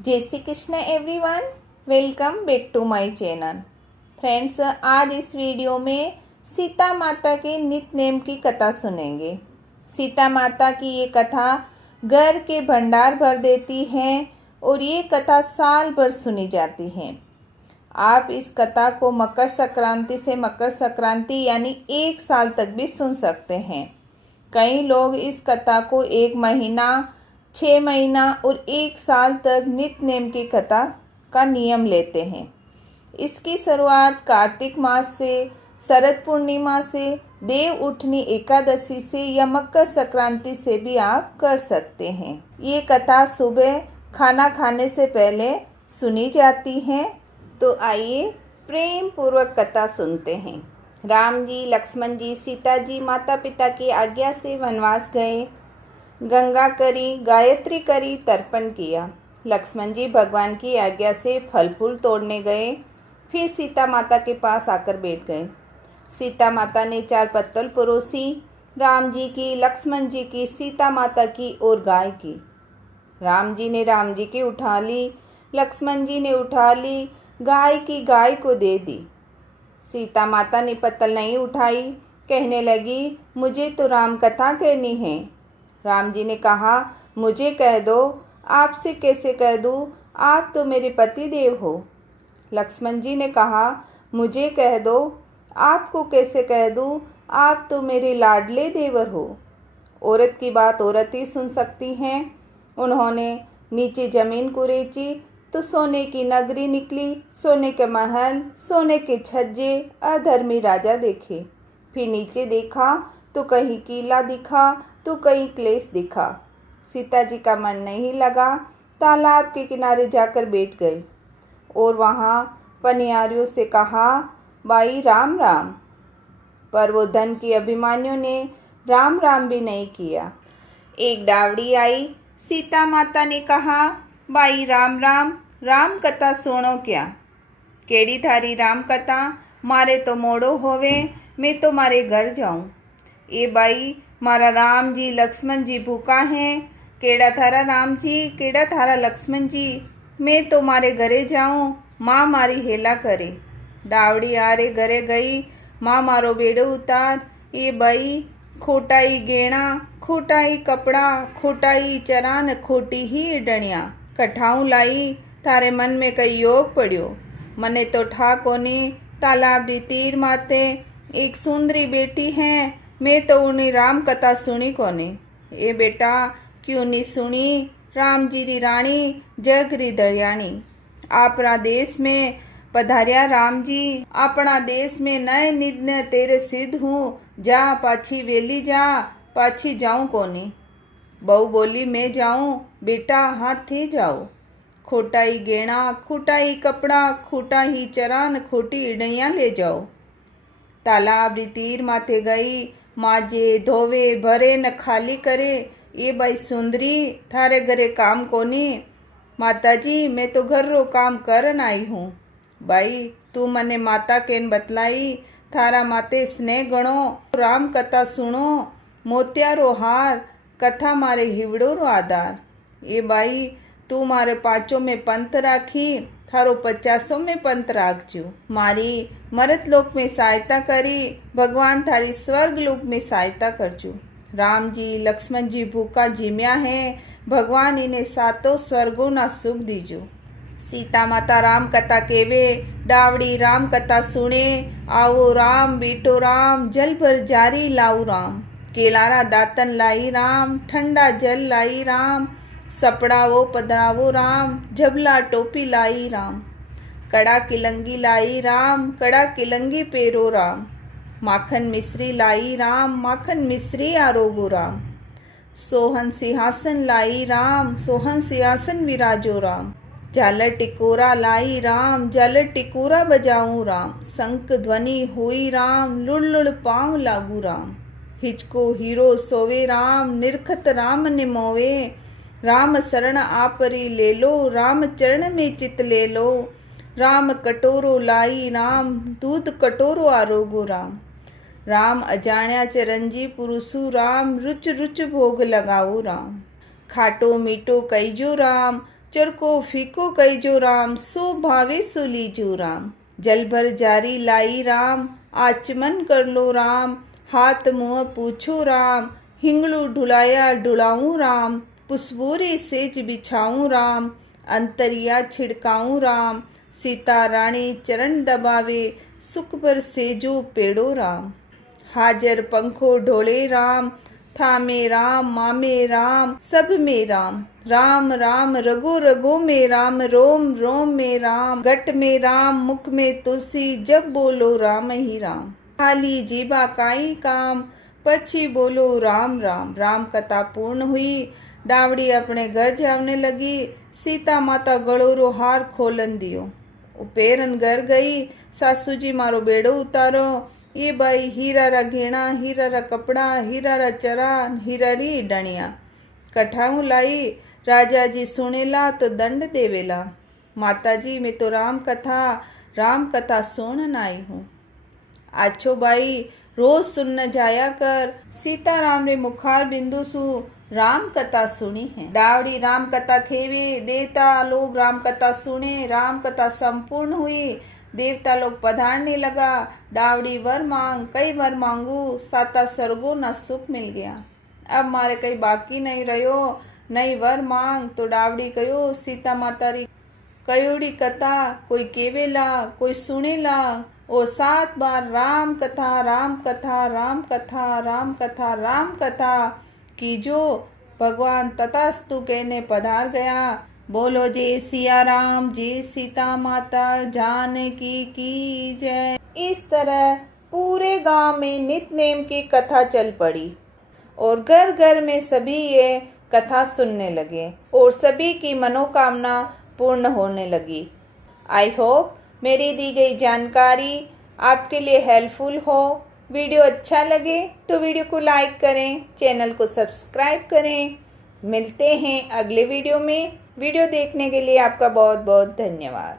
जय Shri Krishna everyone, welcome back to my channel. Friends, आज इस वीडियो में सीता माता के नित्य की कथा सुनेंगे। सीता माता की ये कथा घर के भंडार भर देती है और ये कथा साल भर सुनी जाती है। आप इस कथा को मकर संक्रांति से मकर संक्रांति यानी एक साल तक भी सुन सकते हैं। कई लोग इस कथा को 1 महीना, 6 महीना और 1 साल तक नित्य नेम की कथा का नियम लेते हैं। इसकी शुरुआत कार्तिक मास से, शरद पूर्णिमा से, देव उठनी एकादशी से या मकर संक्रांति से भी आप कर सकते हैं। ये कथा सुबह खाना खाने से पहले सुनी जाती है। तो आइए प्रेम पूर्वक कथा सुनते हैं। राम जी, लक्ष्मण जी, सीता जी माता पिता की आज्ञा से वनवास गए। गंगा करी, गायत्री करी, तर्पण किया। लक्ष्मण जी भगवान की आज्ञा से फल फूल तोड़ने गए। फिर सीता माता के पास आकर बैठ गए। सीता माता ने 4 पत्तल परोसी, राम जी की, लक्ष्मण जी की, सीता माता की और गाय की। राम जी ने राम जी की उठा ली, लक्ष्मण जी ने उठा ली, गाय की गाय को दे दी। सीता माता ने पत्तल नहीं उठाई, कहने लगी, मुझे तो राम कथा कहनी है। राम जी ने कहा, मुझे कह दो। आपसे कैसे कह दूँ, आप तो मेरे पति देव हो। लक्ष्मण जी ने कहा, मुझे कह दो। आपको कैसे कह दूँ, आप तो मेरे लाडले देवर हो। औरत की बात औरत ही सुन सकती हैं। उन्होंने नीचे जमीन को रेची तो सोने की नगरी निकली, सोने के महल, सोने के छज्जे, अधर्मी राजा देखे। फिर नीचे देखा तो कहीं किला दिखा तो कहीं क्लेश दिखा। सीता जी का मन नहीं लगा, तालाब के किनारे जाकर बैठ गई और वहाँ पनियारियों से कहा, भाई राम राम। पर वो धन की अभिमानियों ने राम राम भी नहीं किया। एक डावड़ी आई, सीता माता ने कहा, भाई राम राम, राम कथा सुनो क्या। केड़ी थारी राम कथा, मारे तो मोड़ो होवे, मैं तो मारे घर जाऊं। ए भाई, मारा राम जी लक्ष्मण जी भूखा हैं। केड़ा थारा राम जी, केड़ा थारा लक्ष्मण जी, मैं तो मारे घरे जाऊं, माँ मारी हेला करे। डावड़ी आरे घरे गई, माँ मारो बेड़ो उतार। ए भाई, खोटाई गेणा, खोटाई कपड़ा, खोटाई चरान, खोटी ही डणिया, कठाऊं लाई, थारे मन में कई योग पड़ियो। मने तो ठा कोनी, तालाब री तीर माते एक सुंदरी बेटी है, मैं तो उन्हीं राम कथा सुनी कोनी। ए बेटा, क्यों नहीं सुनी, राम जी री रानी, जग री दरियाणी। आपरा देश में पधारिया राम जी, अपना देश में नए निधने तेरे सिद्ध हूँ, जा पाछी वेली जा, पाछी जाऊं कोनी। बहू बोली, मैं जाऊं, बेटा हाथ ही जाओ। खोटाई गेणा, खोटाई कपड़ा, खोटा ही चरान, खोटी इडैया ले जाओ। तालाब री तीर माथे गई, माजे धोवे भरे न खाली करे। ये भाई सुंदरी, थारे घरे काम कोनी। माता जी, मैं तो घर रो काम करन आई हूँ। भाई, तू मने माता केन बतलाई, थारा माते स्नेह गणो, राम कथा सुनो, मोत्यारो हार, कथा मारे हिवड़ो रो आधार। ये भाई, तू मारे 5 में पंथ राखी, थारो 50 में पंथ राखजो। मारी मरत लोक में सहायता करी, भगवान थारी स्वर्ग लोक में सहायता करजो। राम जी लक्ष्मण जी भूखा जिम्या है, भगवान इन्हें 7 स्वर्गों ना सुख दीजो। सीता माता राम कथा केवे, डावड़ी राम कथा सुने, आओ राम बेटो राम, जल भर जारी लाऊ राम। केलारा दातन लाई राम, ठंडा जल लाई राम, सपड़ावो पधरावो राम, झबला टोपी लाई राम। कड़ा किलंगी लाई राम, कड़ा किलंगी पेरो राम। माखन मिश्री लाई राम, माखन मिश्री आरोगो राम। सोहन सिंहासन लाई राम, सोहन सिंहासन विराजो राम। झालर टिकोरा लाई राम, झालर टिकोरा बजाऊं राम। शंख ध्वनि हुई राम, लुड़ लुड़ पाँव लागू राम। हिचको हीरो सोवे राम, निरखत राम ने मोवे। राम शरण आपरी ले लो, राम चरण में चित ले लो। राम कटोरो लाई राम, दूध कटोरो आरोगो राम। राम अजाण्या चरंजी पुरुषु राम, रुच रुच भोग लगाओ राम। खाटो मीठो कईजो राम, चरको फीको कई जो राम, सो भावे सो लीजो राम। जल भर जारी लाई राम, आचमन कर लो राम। हाथ मुँह पूछो राम, हिंगलू ढुलाया ढुलाऊं राम। पुष्पोरी सेज बिछाऊं राम, अंतरिया छिड़काऊं राम। सीता रानी चरण दबावे, सुख पर सेजो पेड़ो राम। हाजर पंखो ढोले राम, थामे राम मामे राम, सब में राम। राम राम रगो रगो में राम, रोम रोम में राम। गट में राम मुख में तुलसी, जब बोलो राम ही राम। खाली जीबा काई काम, पछी बोलो राम राम। राम कथा पूर्ण हुई, डावड़ी अपने घर जाने लगी। सीता माता गळोरो हार खोलन दियो, पेरन घर गई। सासू जी मारो बेड़ो उतारो, ये बाई हीरा रा घेणा, हीरा रा कपड़ा, हीरा रा चरान, हीरा री डणिया कठाऊं लाई। राजा जी सुनेला तो दंड देवेला। माता जी मैं तो राम कथा सुनन आई हूँ। आछो बाई रोज सुनने जाया कर। सीताराम रे मुखार बिंदु सु राम कथा सुनी है। डावड़ी राम कथा खेवे, देवता लोग राम कथा सुने। राम कथा संपूर्ण हुई, देवता लोग पधारने लगा। डावड़ी वर मांग, कई वर मांगू, साता सर्गो न सुख मिल गया। अब मारे कई बाकी नहीं रहो, नई वर मांग। तो डावड़ी कहो, सीता माता री कयोड़ी कथा कोई केवेला कोई सुनेला। ओ 7 बार राम कथा राम कथा राम कथा राम कथा राम कथा कीजो। भगवान तथास्तु कहने पधार गया। बोलो जय सिया राम, जय सीता माता जानकी की जय। इस तरह पूरे गांव में नित नेम की कथा चल पड़ी और घर घर में सभी ये कथा सुनने लगे और सभी की मनोकामना पूर्ण होने लगी। आई होप मेरी दी गई जानकारी आपके लिए हेल्पफुल हो। वीडियो अच्छा लगे तो वीडियो को लाइक करें, चैनल को सब्सक्राइब करें। मिलते हैं अगले वीडियो में। वीडियो देखने के लिए आपका बहुत बहुत धन्यवाद।